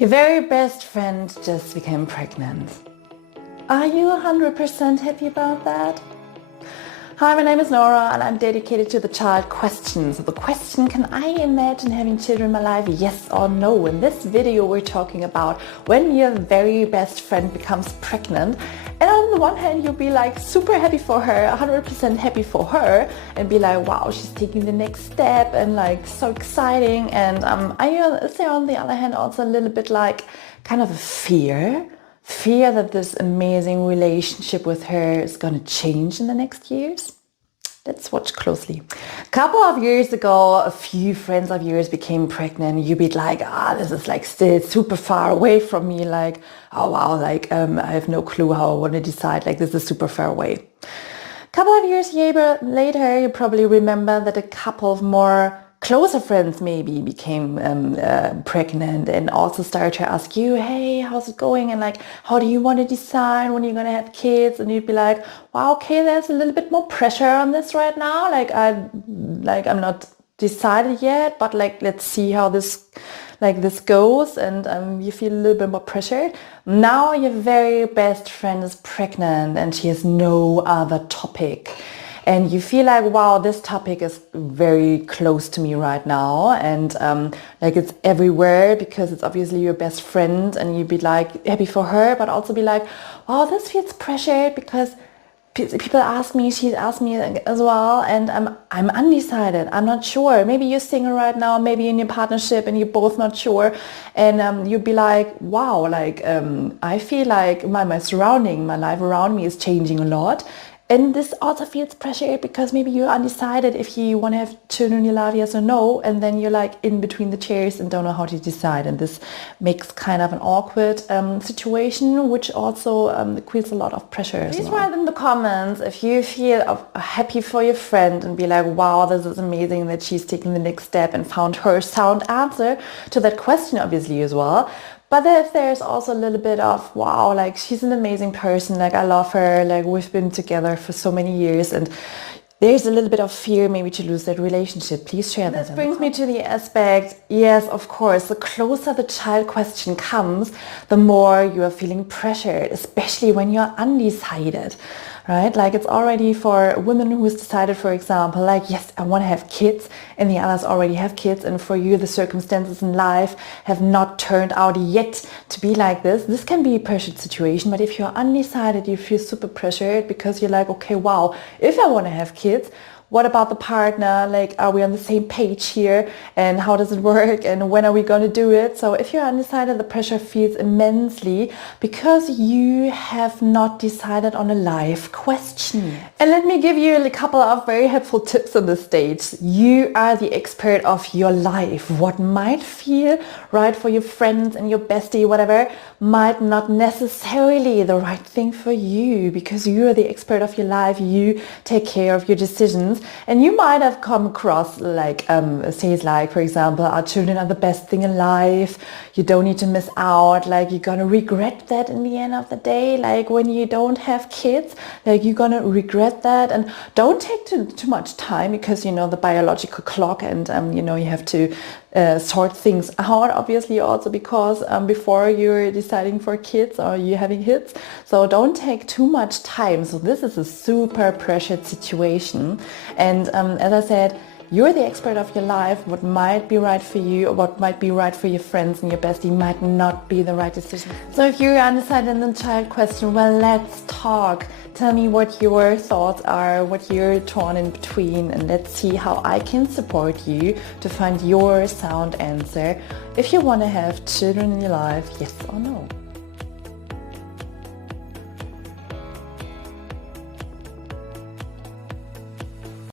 Your very best friend just became pregnant. Are you 100% happy about that? Hi, my name is Nora and I'm dedicated to the child question. So the question, can I imagine having children in my life? Yes or no? In this video we're talking about when your very best friend becomes pregnant. And on the one hand you'll be like super happy for her, 100% happy for her, and be like, wow, she's taking the next step and like so exciting. And is there on the other hand also a little bit like kind of a fear that this amazing relationship with her is going to change in the next years? Let's watch closely. A couple of years ago, a few friends of yours became pregnant. You'd be like, this is like still super far away from me. Like, oh wow, like I have no clue how I want to decide. Like this is super far away. A couple of years later, you probably remember that a couple of more closer friends maybe became pregnant and also started to ask you, hey, how's it going? And like, how do you want to decide when you're going to have kids? And you'd be like, wow, okay, there's a little bit more pressure on this right now. I'm not decided yet, but like, let's see how this goes. And you feel a little bit more pressure. Now your very best friend is pregnant and she has no other topic. And you feel like, wow, this topic is very close to me right now. And like it's everywhere because it's obviously your best friend, and you'd be like happy for her, but also be like, wow, this feels pressured because people ask me, she's asked me as well, and I'm undecided. I'm not sure. Maybe you're single right now, maybe in your partnership and you're both not sure. And you'd be like, wow, like I feel like my surrounding, my life around me is changing a lot. And this also feels pressure because maybe you're undecided if you want to have children in your life, yes or no. And then you're like in between the chairs and don't know how to decide. And this makes kind of an awkward situation, which also creates a lot of pressure. Please write in the comments if you feel happy for your friend and be like, wow, this is amazing that she's taking the next step and found her sound answer to that question, obviously, as well. But if there's also a little bit of, wow, like she's an amazing person, like I love her, like we've been together for so many years, and there's a little bit of fear maybe to lose that relationship, please share that. This brings me to the aspect, yes, of course, the closer the child question comes, the more you are feeling pressured, especially when you're undecided. Right? Like it's already for women who's decided, for example, like, yes, I want to have kids, and the others already have kids, and for you the circumstances in life have not turned out yet to be like this. This can be a pressured situation, but if you're undecided, you feel super pressured because you're like, okay, wow, if I want to have kids, what about the partner? Like, are we on the same page here? And how does it work? And when are we going to do it? So if you're undecided, the pressure feels immensely because you have not decided on a life question. And let me give you a couple of very helpful tips on this stage. You are the expert of your life. What might feel right for your friends and your bestie, whatever, might not necessarily the right thing for you because you are the expert of your life. You take care of your decisions. And you might have come across like says like, for example, our children are the best thing in life. You don't need to miss out. Like you're gonna regret that in the end of the day. Like when you don't have kids, like you're gonna regret that. And don't take too much time because you know the biological clock, and you know you have to sort things out. Obviously, also because before you're deciding for kids or you're having kids, so don't take too much time. So this is a super pressured situation. And as I said, you're the expert of your life. What might be right for you or what might be right for your friends and your bestie might not be the right decision. So if you're undecided in the child question, well, let's talk. Tell me what your thoughts are, what you're torn in between, and let's see how I can support you to find your sound answer if you want to have children in your life, yes or no.